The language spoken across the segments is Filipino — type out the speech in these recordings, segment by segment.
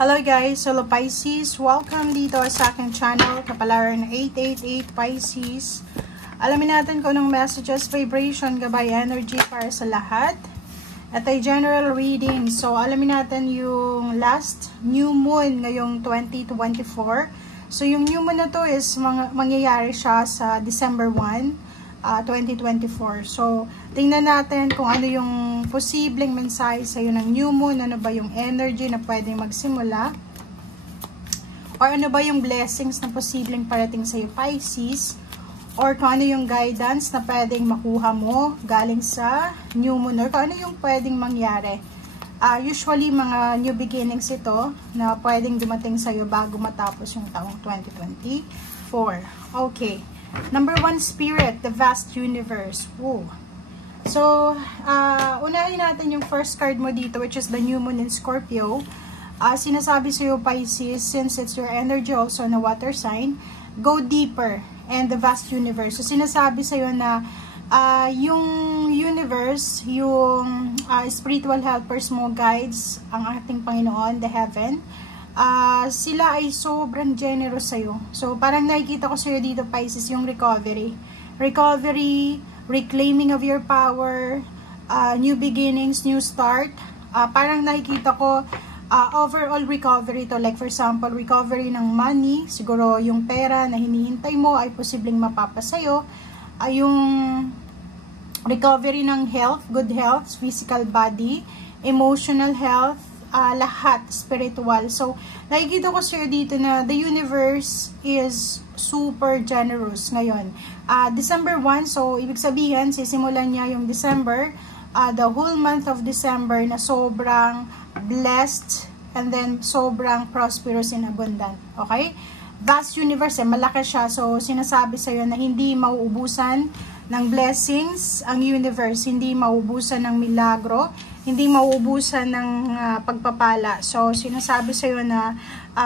Hello guys, hello Pisces. Welcome dito sa aking channel, Kapalaran 888 Pisces. Alamin natin kung anong messages, vibration, gabay, energy para sa lahat. At ay general reading. So alamin natin yung last new moon ngayong 2024. So yung new moon na to is mangyayari siya sa December 1. 2024. So, tingnan natin kung ano yung posibleng mensahe sa iyo ng new moon, ano ba yung energy na pwedeng magsimula, or ano ba yung blessings na posibleng parating sa iyo, Pisces, or kung ano yung guidance na pwedeng makuha mo galing sa new moon, or kung ano yung pwedeng mangyari. Usually, mga new beginnings ito na pwedeng dumating sa iyo bago matapos yung taong 2024. Okay. Number 1, spirit, the vast universe. Woo. So, unahin natin yung first card mo dito, which is the new moon in Scorpio. Sinasabi sa iyo, Pisces, since it's your energy also na water sign, go deeper and the vast universe. So, sinasabi sa iyo na yung universe, yung spiritual helpers mo, guides, ang ating Panginoon, the heaven, sila ay sobrang generous sa'yo. So, parang nakikita ko sa'yo dito, Pisces, yung recovery. Recovery, reclaiming of your power, new beginnings, new start. Parang nakikita ko, overall recovery to. Like, for example, recovery ng money. Siguro, yung pera na hinihintay mo ay posibleng mapapasayo. Yung recovery ng health, good health, physical body, emotional health, lahat, spiritual. So, nakikita ko sir dito na the universe is super generous ngayon. December 1, so ibig sabihin, sisimulan niya yung December, the whole month of December na sobrang blessed and then sobrang prosperous and abundant. Okay? Vast universe, malaki siya. So, sinasabi sa'yo na hindi mauubusan ng blessings ang universe, hindi mauubusan ng milagro, hindi mauubusan ng pagpapala. So, sinasabi sa'yo na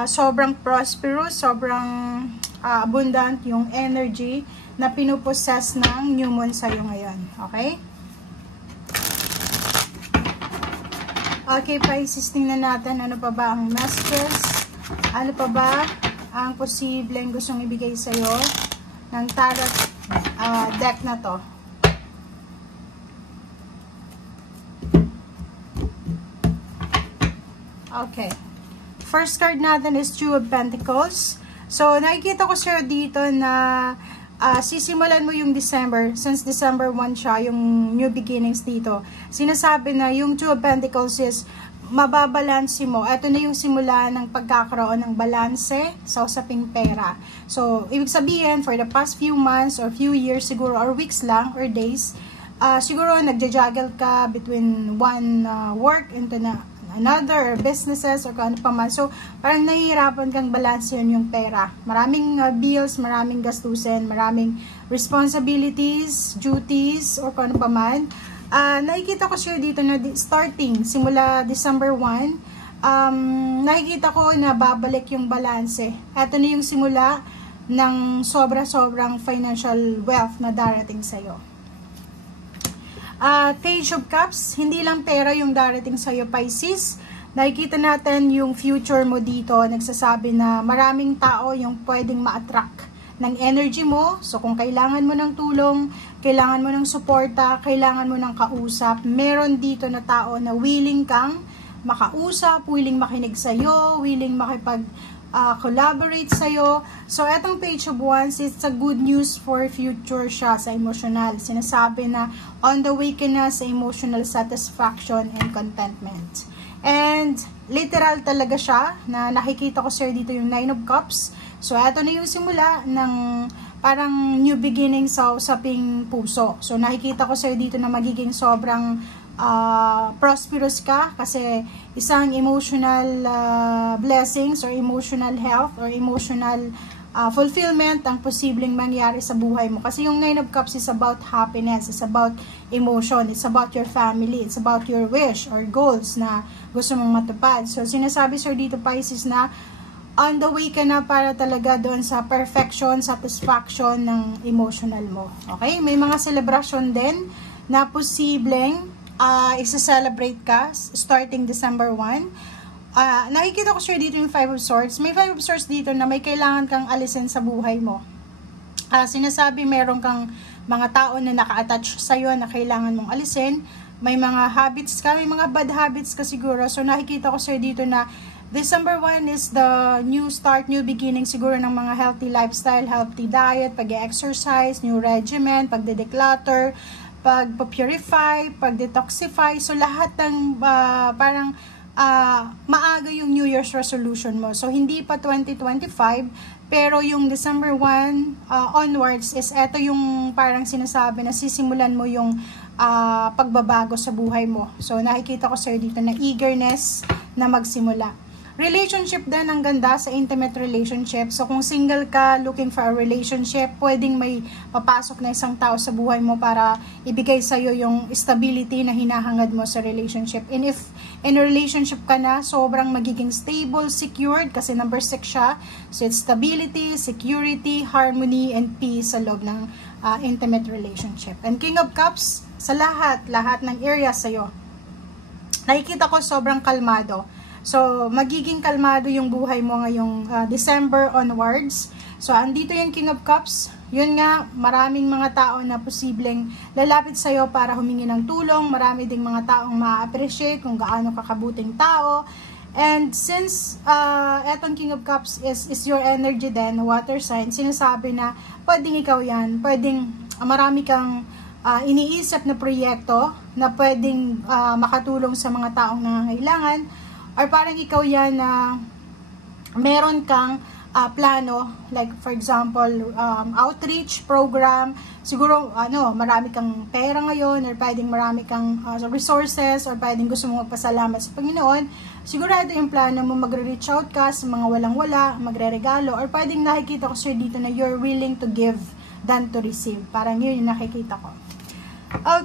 sobrang prosperous, sobrang abundant yung energy na pinupossess ng new moon sa'yo ngayon. Okay? Okay, Pisces, tingnan natin ano pa ba ang messages, ano pa ba ang posibleng gustong ibigay sa'yo ng tarot deck na to. Okay. First card natin is Two of Pentacles. So, nakikita ko sir dito na sisimulan mo yung December. Since December 1 siya, yung new beginnings dito. Sinasabi na yung Two of Pentacles is mababalanse mo. Ito na yung simula ng pagkakaroon ng balanse sa usaping pera. So, ibig sabihin, for the past few months or few years siguro, or weeks lang, or days, siguro nagja-juggle ka between one work into another, or businesses, or kung ano pa man. So, parang nahihirapan kang balansehin yung pera. Maraming bills, maraming gastusin, maraming responsibilities, duties, or kung ano pa man. Nakikita ko siya dito na starting, simula December 1, nakikita ko na babalik yung balanse. Ito na yung simula ng sobra-sobrang financial wealth na darating sa'yo. Page of Cups, hindi lang pera yung darating sa'yo, Pisces. Nakikita natin yung future mo dito, nagsasabi na maraming tao yung pwedeng ma-attract ng energy mo. So, kung kailangan mo ng tulong, kailangan mo ng suporta, kailangan mo ng kausap, meron dito na tao na willing kang makausap, willing makinig sa'yo, willing makipag-collaborate sa'yo. So, etong Page of Wands, it's a good news for future siya sa emotional. Sinasabi na on the way ka na sa emotional satisfaction and contentment. And, literal talaga siya, na nakikita ko sir dito yung Nine of Cups. So, eto na yung simula ng parang new beginning sa usaping puso. So, nakikita ko sir dito na magiging sobrang prosperous ka kasi isang emotional blessings or emotional health or emotional fulfillment ang posibleng mangyari sa buhay mo. Kasi yung Nine of Cups is about happiness, it's about emotion, it's about your family, it's about your wish or goals na gusto mong matupad. So, sinasabi sir dito, Pisces, na on the way ka na para talaga doon sa perfection, satisfaction ng emotional mo. Okay? May mga celebration din na posibleng isa-celebrate ka starting December 1. nakikita ko sir dito yung 5 of Swords. May 5 of Swords dito na may kailangan kang alisin sa buhay mo. Sinasabi meron kang mga tao na naka-attach sa'yo na kailangan mong alisin. May mga habits ka, may mga bad habits ka siguro. So nakikita ko sir dito na December 1 is the new start, new beginning siguro ng mga healthy lifestyle, healthy diet, pag-exercise, new regimen, pagde-declutter, pag-purify, pag-detoxify. So lahat ng parang maaga yung New Year's resolution mo. So, hindi pa 2025, pero yung December 1 onwards is eto yung parang sinasabi na sisimulan mo yung pagbabago sa buhay mo. So, nakikita ko sir dito na eagerness na magsimula. Relationship din, ang ganda sa intimate relationship. So, kung single ka, looking for a relationship, pwedeng may papasok na isang tao sa buhay mo para ibigay sa'yo yung stability na hinahangad mo sa relationship. And if in a relationship ka na, sobrang magiging stable, secured, kasi number 6 siya. So, it's stability, security, harmony, and peace sa loob ng intimate relationship. And King of Cups, sa lahat ng area sa'yo, nakikita ko sobrang kalmado. So, magiging kalmado yung buhay mo ngayong December onwards. So, andito yung King of Cups. Yun nga, maraming mga tao na posibleng lalapit sa'yo para humingi ng tulong. Marami ding mga taong ma-appreciate kung gaano kakabuting tao. And since etong King of Cups is your energy din, water sign, sinasabi na pwedeng ikaw yan. Pwedeng marami kang iniisip na proyekto na pwedeng makatulong sa mga taong nangangailangan. Or parang ikaw yan na meron kang plano, like for example, outreach program, siguro marami kang pera ngayon, or pwedeng marami kang resources, or pwedeng gusto mong magpasalamat sa Panginoon, sigurado yung plano mo, magre-reach out ka sa mga walang-wala, magre-regalo, or pwedeng nakikita ko sir dito na you're willing to give than to receive. Parang yun yung nakikita ko.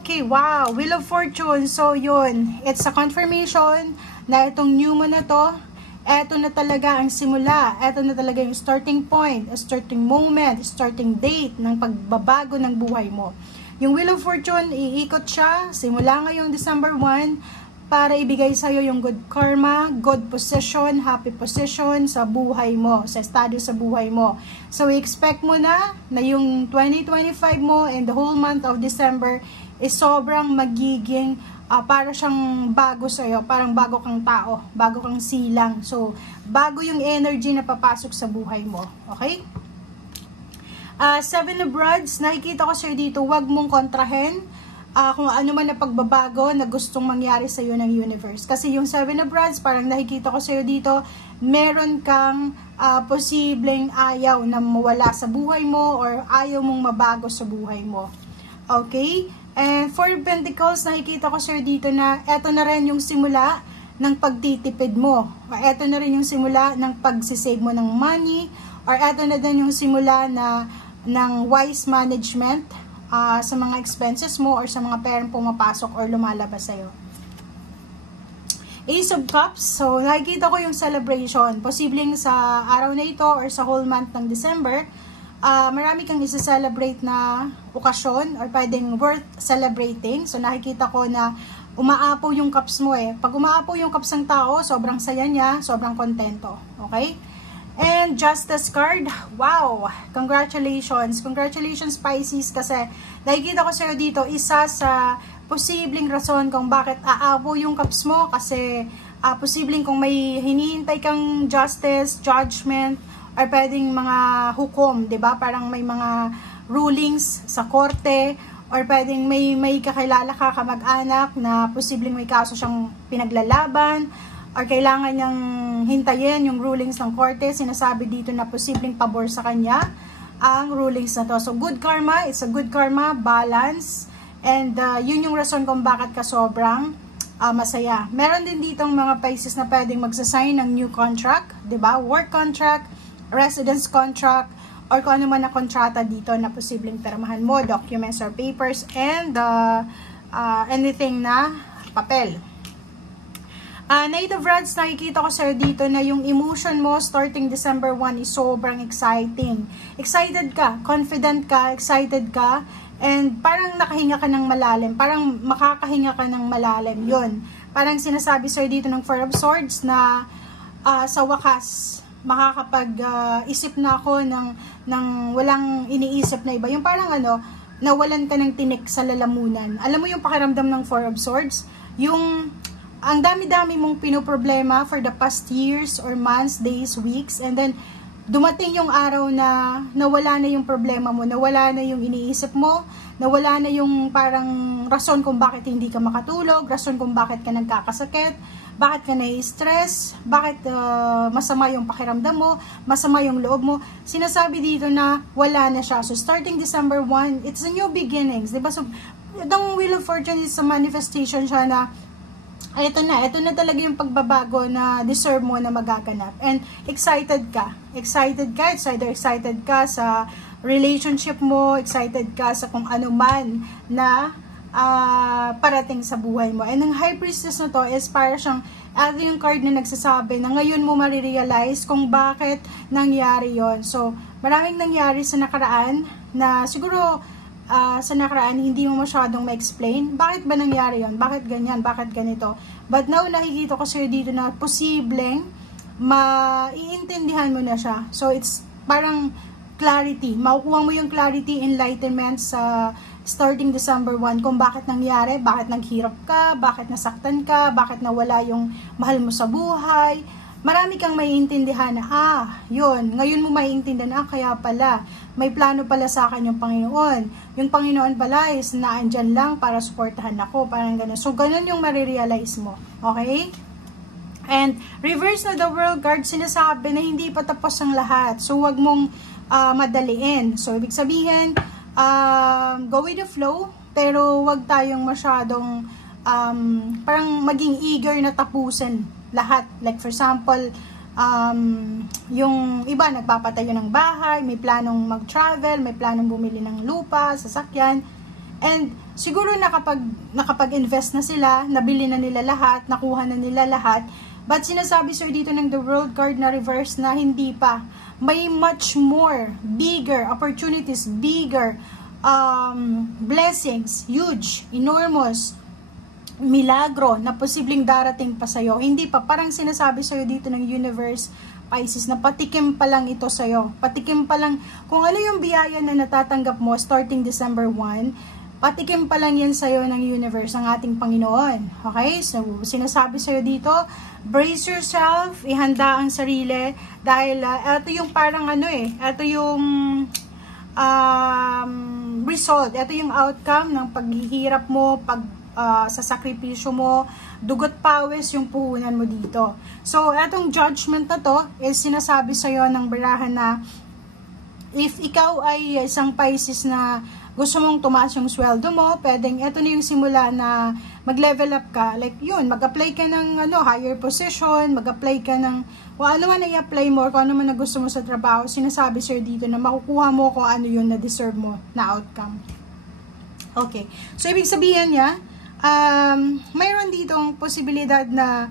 Okay, wow, Wheel of Fortune. So yun, it's a confirmation na itong new moon na to, eto na talaga ang simula, eto na talaga yung starting point, starting moment, starting date ng pagbabago ng buhay mo. Yung Wheel of Fortune, iikot siya, simula ngayong December 1, para ibigay sa'yo yung good karma, good position, happy position sa buhay mo, sa estado sa buhay mo. So, expect mo na yung 2025 mo and the whole month of December is sobrang magiging para siyang bago sa'yo, parang bago kang tao, bago kang silang. So, bago yung energy na papasok sa buhay mo. Okay? 7 of Rods, nakikita ko sa'yo dito, huwag mong kontrahen kung ano man na pagbabago na gustong mangyari sa'yo ng universe. Kasi yung 7 of Rods, parang nakikita ko sa'yo dito, meron kang posibleng ayaw na mawala sa buhay mo or ayaw mong mabago sa buhay mo. Okay? And for Pentacles, nakikita ko sir dito na eto na rin yung simula ng pagtitipid mo. Or eto na rin yung simula ng pagsisave mo ng money. Or eto na din yung simula ng wise management sa mga expenses mo or sa mga perang pumapasok or lumalabas sa'yo. Ace of Cups. So, nakikita ko yung celebration. Posibleng sa araw na ito or sa whole month ng December, marami kang isa-celebrate na okasyon or pwedeng worth celebrating. So, nakikita ko na umaapaw yung cups mo eh. Pag umaapaw yung cups ng tao, sobrang saya niya, sobrang kontento. Okay? And Justice card, wow! Congratulations! Congratulations Pisces kasi nakikita ko sa'yo dito, isa sa posibleng rason kung bakit aapaw yung cups mo kasi posibleng kung may hinihintay kang justice, judgment, or pwedeng mga hukom, 'di ba? Parang may mga rulings sa korte or pwedeng may kakilala ka kamag-anak na posibleng may kaso siyang pinaglalaban or kailangan niyang hintayin yung rulings ng korte. Sinasabi dito na posibleng pabor sa kanya ang rulings na to. So good karma, it's a good karma, balance, and yun yung rason kung bakit ka sobrang masaya. Meron din ditong mga Pisces na pwedeng magsasign ng new contract, 'di ba? Work contract, residence contract, or kung ano man na kontrata dito na posibleng pirmahan mo, documents or papers, and anything na papel. Knight of Rods, nakikita ko sir dito na yung emotion mo starting December 1 is sobrang exciting. Excited ka, confident ka, excited ka, and parang nakahinga ka ng malalim, parang makakahinga ka ng malalim, yun. Parang sinasabi sir dito ng Four of Swords na sa wakas, makakapag-isip na ako ng walang iniisip na iba. Yung parang nawalan ka ng tinik sa lalamunan. Alam mo yung pakiramdam ng Four of Swords? Yung ang dami-dami mong pinoproblema for the past years or months, days, weeks, and then dumating yung araw na nawala na yung problema mo, nawala na yung iniisip mo, nawala na yung parang rason kung bakit hindi ka makatulog, rason kung bakit ka nagkakasakit, bakit ka nai-stress, bakit masama yung pakiramdam mo, masama yung loob mo. Sinasabi dito na wala na siya. So starting December 1, it's a new beginnings, diba? So itong Wheel of Fortune is a manifestation siya na ito na talaga yung pagbabago na deserve mo na magaganap. And excited ka. It's either excited ka sa relationship mo, excited ka sa kung ano man na parating sa buhay mo. And ang High Priestess na to is para siyang yung card na nagsasabi na ngayon mo marirealize kung bakit nangyari yon. So, maraming nangyari sa nakaraan na siguro sa nakaraan, hindi mo masyadong ma-explain. Bakit ba nangyari yon? Bakit ganyan? Bakit ganito? But now, nakikita ko sa'yo dito na posibleng maiintindihan mo na siya. So, it's parang clarity. Makukuha mo yung clarity, enlightenment sa starting December 1 kung bakit nangyari, bakit naghirap ka, bakit nasaktan ka, bakit nawala yung mahal mo sa buhay. Marami kang maiintindihan na, yun, ngayon mo maiintindihan, kaya pala, may plano pala sa akin yung Panginoon. Yung Panginoon pala is naandyan lang para suportahan ako, parang gano'n. So, gano'n yung marirealize mo. Okay? And, reverse na the World card, sinasabi na hindi pa tapos ang lahat. So, wag mong madaliin. So, ibig sabihin, go with the flow, pero wag tayong masyadong, parang maging eager na tapusin lahat. Like for example, yung iba nagpapatayo ng bahay, may planong mag-travel, may planong bumili ng lupa, sasakyan. And siguro nakapag-invest na sila, nabili na nila lahat, nakuha na nila lahat. But sinasabi sir dito ng the World card na reverse na hindi pa. May much more, bigger opportunities, bigger blessings, huge, enormous milagro na posibleng darating pa sa'yo. Hindi pa, parang sinasabi sa'yo dito ng universe, Pisces, na patikim pa lang ito sa'yo. Patikim pa lang, kung ano yung biyaya na natatanggap mo starting December 1, patikim pa lang yan sa'yo ng universe, ang ating Panginoon. Okay? So, sinasabi sa'yo dito, brace yourself, ihanda ang sarili, dahil ito yung parang ito yung result, ito yung outcome ng paghihirap mo, sa sakripisyo mo, dugot pawis yung puhunan mo dito. So, etong judgment na to is sinasabi sa'yo ng barahan na if ikaw ay isang Pisces na gusto mong tumaas yung sweldo mo, pwedeng ito na yung simula na mag-level up ka. Like yun, mag-apply ka ng higher position, mag-apply ka ng kung ano man i-apply mo, kung ano man na gusto mo sa trabaho, sinasabi sir dito na makukuha mo kung ano yun na deserve mo na outcome. Okay. So, ibig sabihin niya, mayroon ditong posibilidad na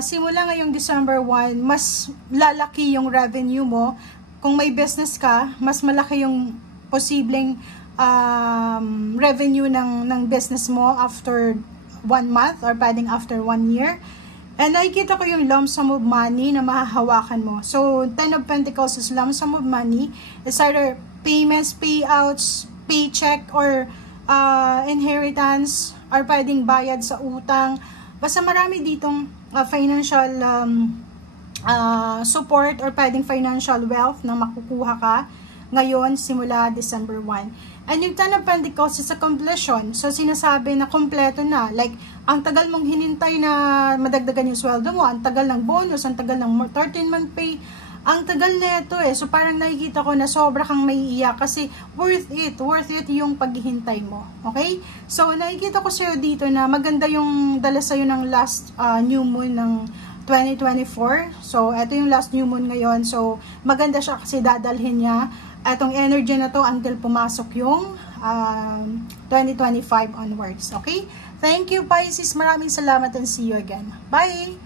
simula ngayong December 1, mas lalaki yung revenue mo. Kung may business ka, mas malaki yung posibleng revenue ng business mo after 1 month or pwedeng after 1 year. And nakikita ko yung lump sum of money na mahahawakan mo. So, 10 of Pentacles is lump sum of money. It's either payments, payouts, paycheck, or inheritance, or pwedeng bayad sa utang. Basta marami ditong financial support or pwedeng financial wealth na makukuha ka ngayon simula December 1. And yung 10 of Pentacles is a completion. So, sinasabi na kompleto na. Like, ang tagal mong hinintay na madagdagan yung sweldo mo, ang tagal ng bonus, ang tagal ng 13-month pay, ang tagal na ito eh. So, parang nakikita ko na sobra kang maiiyak kasi worth it yung paghihintay mo. Okay? So, nakikita ko sa'yo dito na maganda yung dala sa'yo ng last new moon ng 2024. So, ito yung last new moon ngayon. So, maganda siya kasi dadalhin niya etong energy na to until pumasok yung 2025 onwards. Okay? Thank you, Pisces. Maraming salamat and see you again. Bye!